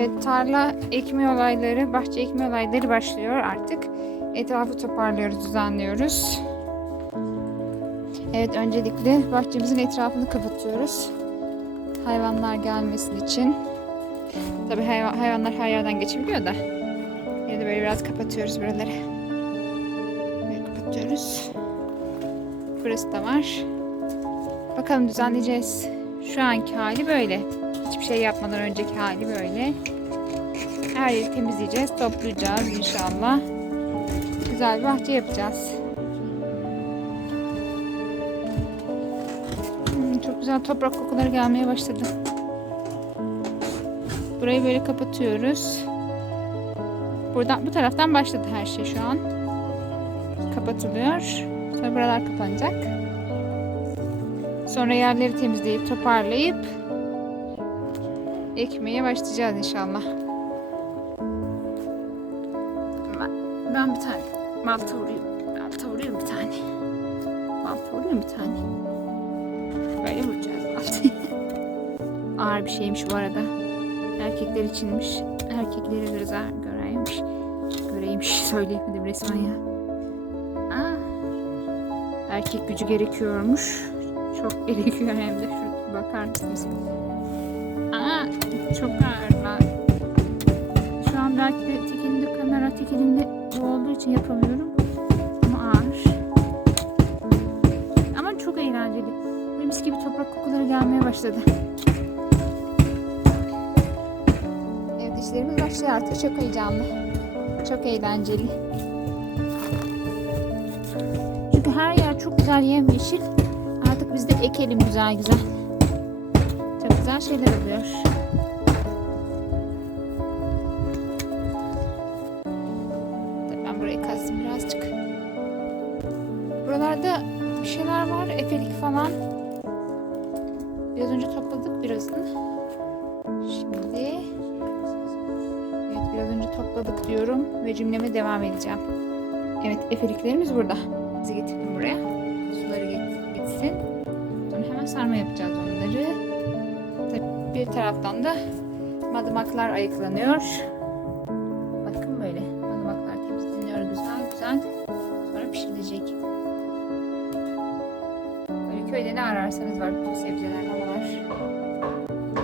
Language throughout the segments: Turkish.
Evet, tarla ekme olayları, bahçe ekme olayları başlıyor artık. Etrafı toparlıyoruz, düzenliyoruz. Evet, öncelikle bahçemizin etrafını kapatıyoruz. Hayvanlar gelmesin için. Tabii hayvan, hayvanlar her yerden geçebiliyor da. Yine de böyle biraz kapatıyoruz buraları. Böyle kapatıyoruz. Burası da var. Bakalım düzenleyeceğiz. Şu anki hali böyle. Hiçbir şey yapmadan önceki hali böyle. Her yeri temizleyeceğiz, toplayacağız inşallah. Güzel bir bahçe yapacağız. Hmm, çok güzel toprak kokuları gelmeye başladı. Burayı böyle kapatıyoruz. Buradan bu taraftan başladı her şey şu an. Kapatılıyor. Sonra buralar kapanacak. Sonra yerleri temizleyip toparlayıp ekmeye başlayacağız inşallah. Ben, ben bir tane balta vurayım. Balta vurayım bir tane. Balta vurayım bir tane. Böyle vuracağız baltayı. Ağır bir şeymiş bu arada. Erkekler içinmiş. Erkekleri göre göreymiş. Göreymiş söyleyemedim resmen ya. Aa, erkek gücü gerekiyormuş. Çok gerekiyor hem de şu bakar mısınız? Çok ağırlar. Şu an belki de tek elimde kamera, tek elimde bu olduğu için yapamıyorum. Ama ağır. Ama çok eğlenceli. Mis gibi toprak kokuları gelmeye başladı. Evet işlerimiz başlıyor artık. Çok heyecanlı. Çok eğlenceli. Çünkü her yer çok güzel yemyeşil. Artık biz de ekelim güzel güzel. Çok güzel şeyler oluyor. Biraz önce topladık birazını. Şimdi Evet biraz önce topladık diyorum ve cümleme devam edeceğim. Evet efeliklerimiz burada. Bizi getirdim buraya. Suları git- gitsin. Sonra hemen sarma yapacağız onları. Tabii bir taraftan da madımaklar ayıklanıyor. Ararsanız var. Sebzeler var.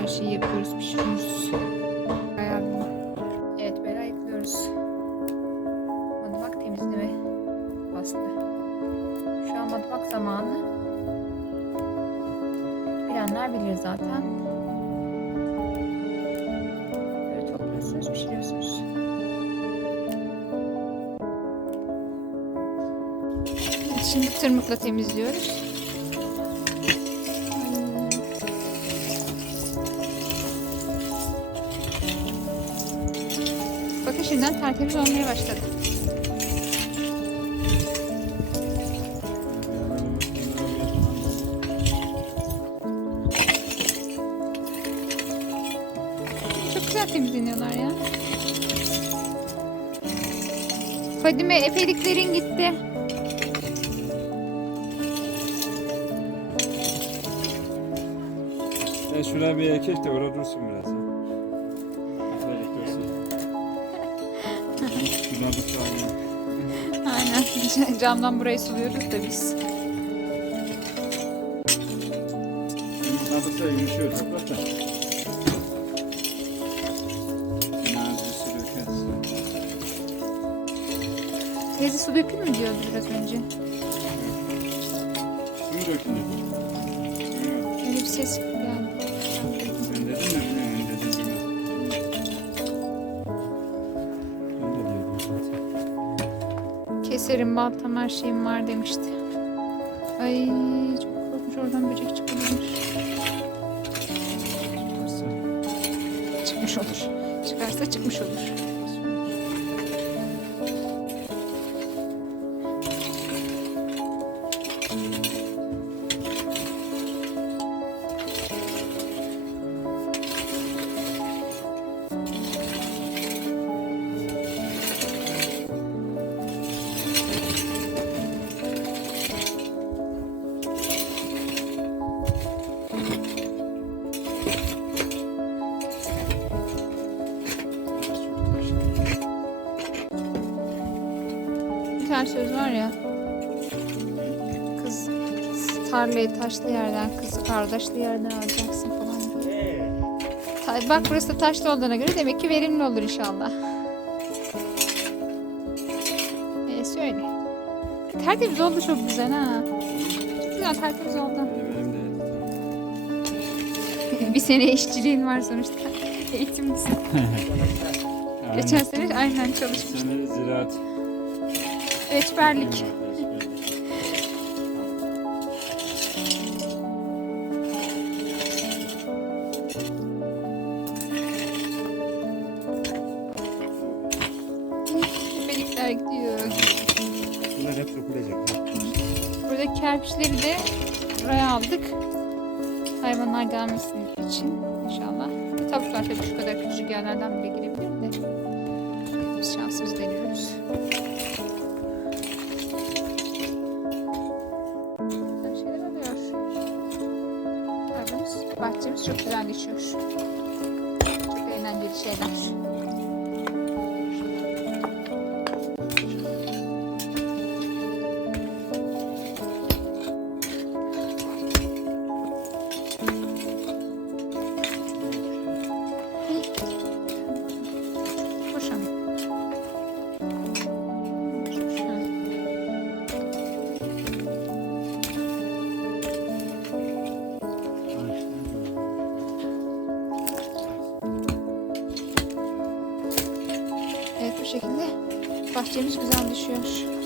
Her şeyi yapıyoruz, pişiriyoruz. Ayarlı. Evet böyle ayıklıyoruz. Madımak temizleme bastı. Şu an madımak zamanı. Bilenler bilir zaten. Böyle topluyorsunuz, pişiriyorsunuz. Şimdi tırmıkla temizliyoruz. Tertemiz olmaya başladı. Çok güzel temizleniyorlar ya. Fadime efeliklerin gitti. Ya şuraya bir ekek de orada dursun biraz. Şuna bir tane. Aynen. Camdan burayı suluyoruz da biz. Yumuşuyor toprak da. Dökersin. Teyze su dökülür mü diyordu biraz önce. Baltam her şeyim var demişti. Ay çok korkmuş oradan böcek çıkabilir. Çıkmış olur. Çıkarsa çıkmış olur. Tarlayı taşlı yerden, kızı kardeşli yerden alacaksın falan diye. Bak burası da taşlı olduğuna göre demek ki verimli olur inşallah. Neyse öyle. Tertemiz oldu çok güzel ha. Güzel tertemiz oldu. Bir sene işçiliğin var sonuçta. Eğitimlisin. Geçen sene aynen çalışmış. sene ziraat. Reçberlik. Bunlar hep dökülecek. Buradaki kerpiçleri de buraya aldık. Hayvanlar gelmesin için inşallah. Tavuklar tabii şu kadar küçük yerlerden bile girebilir de. Biz şansımızı deniyoruz. Güzel şeyler oluyor. Hayvanımız, bahçemiz çok güzel geçiyor. Çok eğlenceli şeyler. Bahçemiz güzel düşüyor.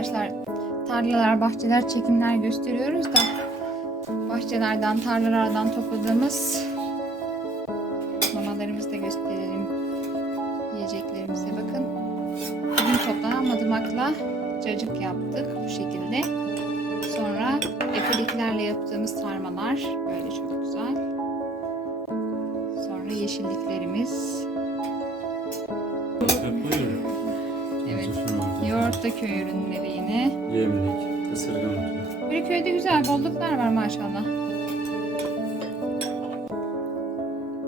Arkadaşlar, tarlalar, bahçeler, çekimler gösteriyoruz da bahçelerden, tarlalardan topladığımız mamalarımızı da gösterelim. Yiyeceklerimize bakın. Bugün toplanan madımakla cacık yaptık bu şekilde. Sonra efeliklerle yaptığımız sarmalar böyle çok güzel. Sonra yeşilliklerimiz. Da köy ürünleri yine. Yemlik, ısırgan otu. Böyle köyde güzel bolluklar var maşallah.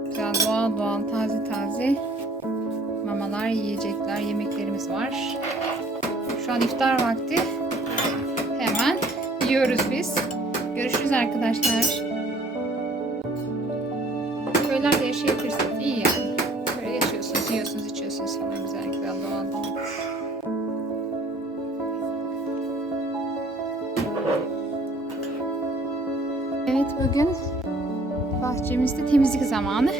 Güzel doğal doğal taze taze Mamalar, yiyecekler, yemeklerimiz var. Şu an iftar vakti. Hemen yiyoruz biz. Görüşürüz arkadaşlar. Köylerde yaşayabilirsiniz. İyi yani. Böyle yaşıyorsunuz, yiyorsunuz, içiyorsunuz falan güzel güzel doğal doğal. Bugün bahçemizde temizlik zamanı.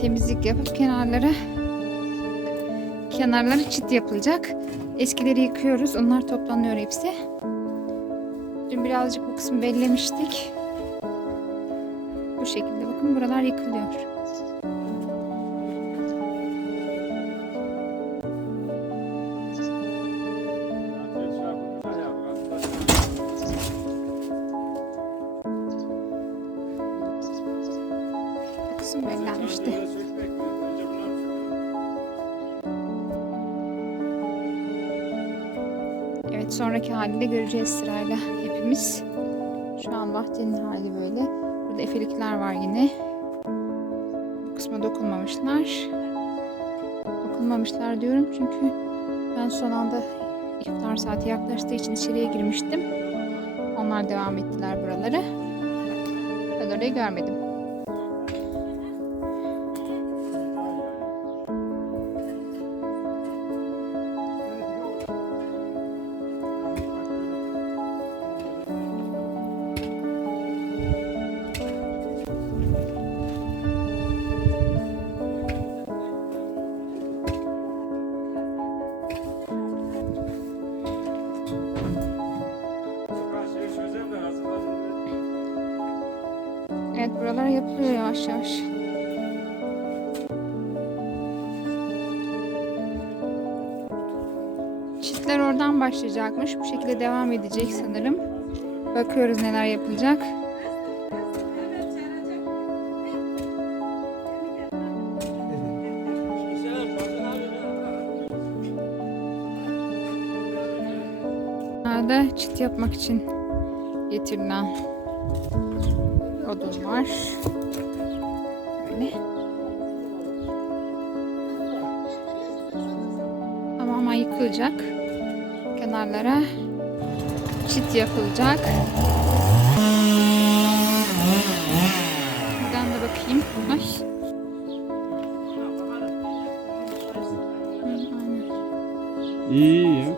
Temizlik yapıp kenarlara kenarları çit yapılacak. Eskileri yıkıyoruz. Onlar toplanıyor hepsi. Dün birazcık bu kısmı bellemiştik. Bu şekilde bakın buralar yıkılıyor. Bu kısım bellenmişti. Evet sonraki halinde göreceğiz sırayla hepimiz. Şu an bahçenin hali böyle. Burada efelikler var yine. Bu kısma dokunmamışlar. Dokunmamışlar diyorum çünkü ben son anda iftar saati yaklaştığı için içeriye girmiştim. Onlar devam ettiler buraları. Ben orayı görmedim. Yavaş. Çitler oradan başlayacakmış. Bu şekilde devam edecek sanırım. Bakıyoruz neler yapılacak. Nerede çit yapmak için getirilen odun Böyle. Tamamen yıkılacak. Kenarlara çit yapılacak. Buradan da bakayım. Ay. İyi ya.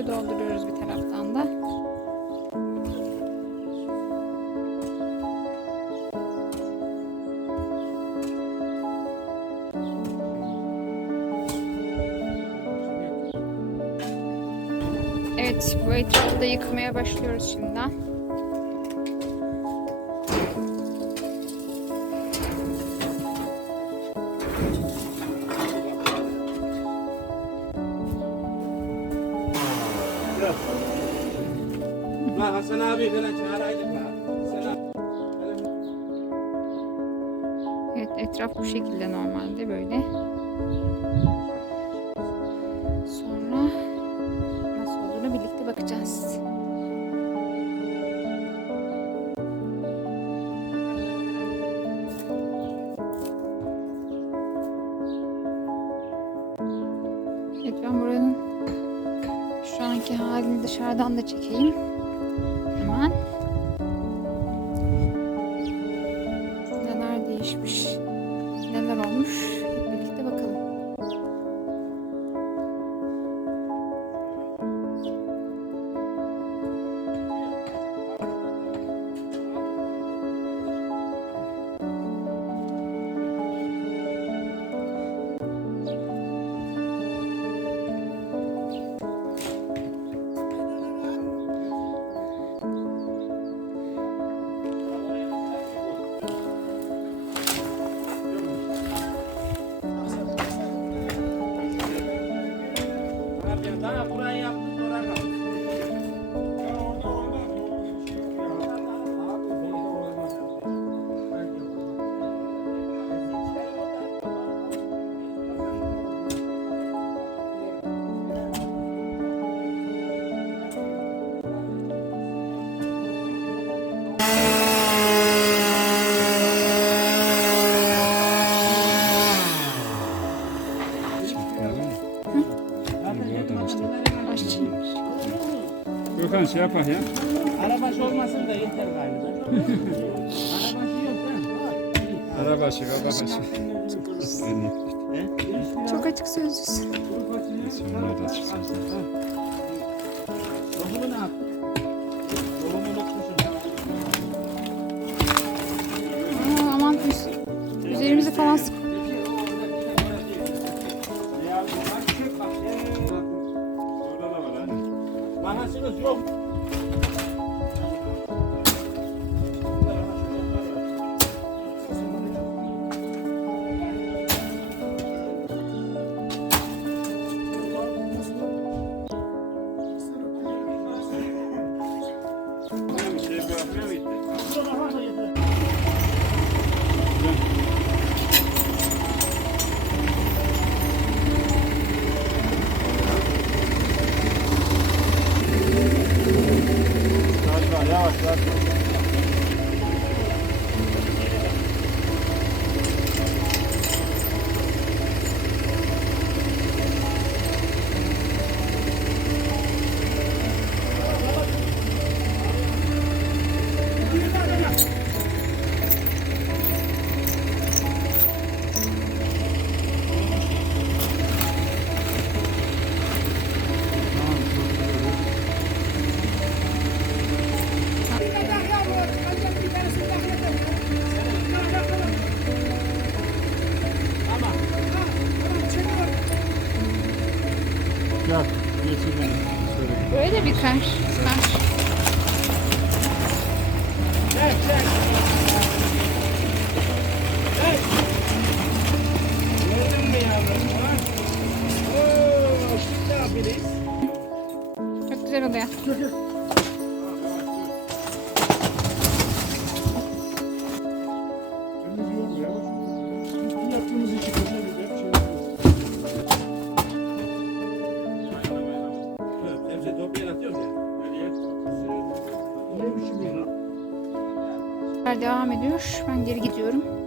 Çukuru dolduruyoruz bir taraftan da. Evet bu etrafı da yıkmaya başlıyoruz şimdiden. Dışarıdan da çekeyim. Şuradan şey yapak ya. Arabaşı şey olmasın da yeter gayrı. Arabaşı yok da. Arabaşı, arabaşı. Çok açık sözlüsün. Sonra da açık sözlüsün. Okulu ne yaptın? Okay. ediyor. Ben geri gidiyorum.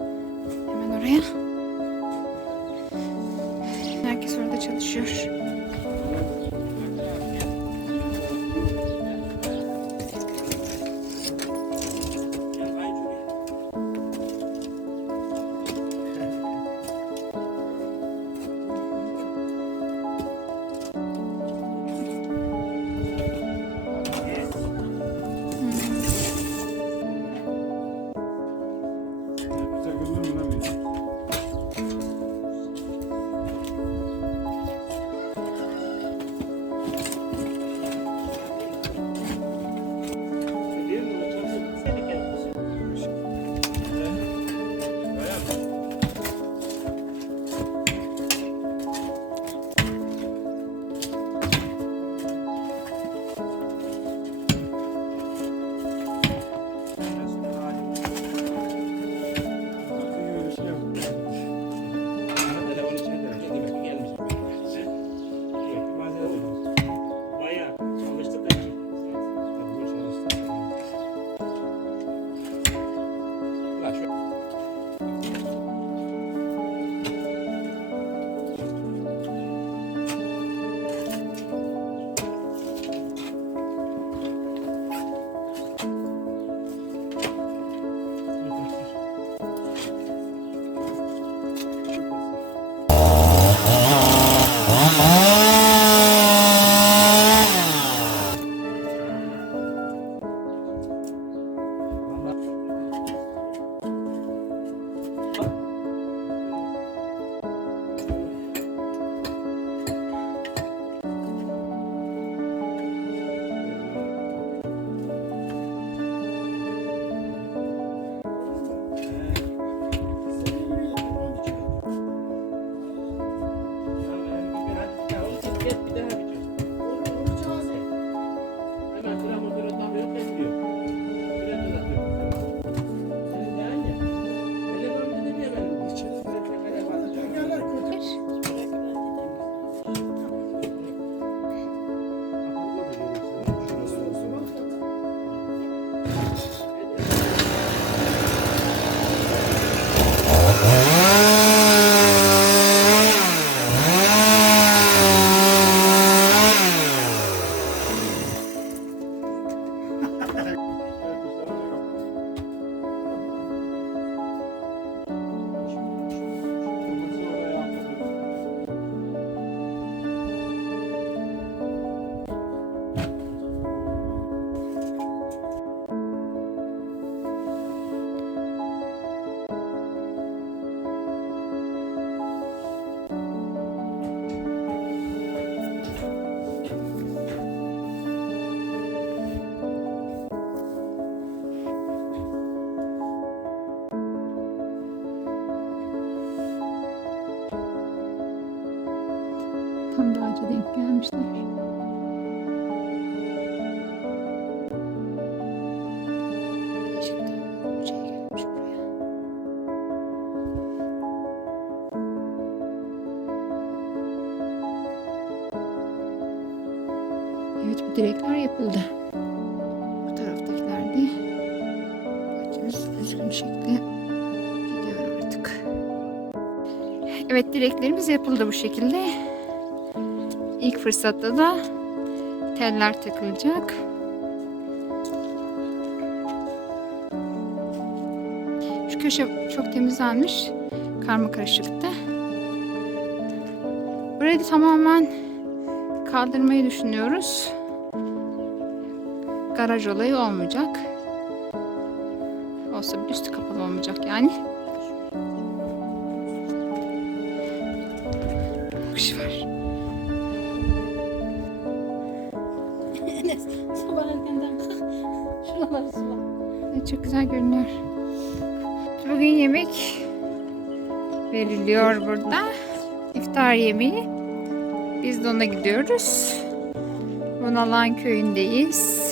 Direkler yapıldı. Bu taraftakiler de bahçemiz düzgün şekli gidiyor artık. Evet direklerimiz yapıldı bu şekilde. İlk fırsatta da teller takılacak. Şu köşe çok temizlenmiş. Karma karışıktı. Burayı tamamen kaldırmayı düşünüyoruz. Garaj olayı olmayacak. Olsa bir üstü kapalı olmayacak yani. Kuş var. Enes sabah erkenden kalk. Şuraları sıva. Evet, çok güzel görünüyor. Bugün yemek veriliyor burada. İftar yemeği. Biz de ona gidiyoruz. Bunalan köyündeyiz.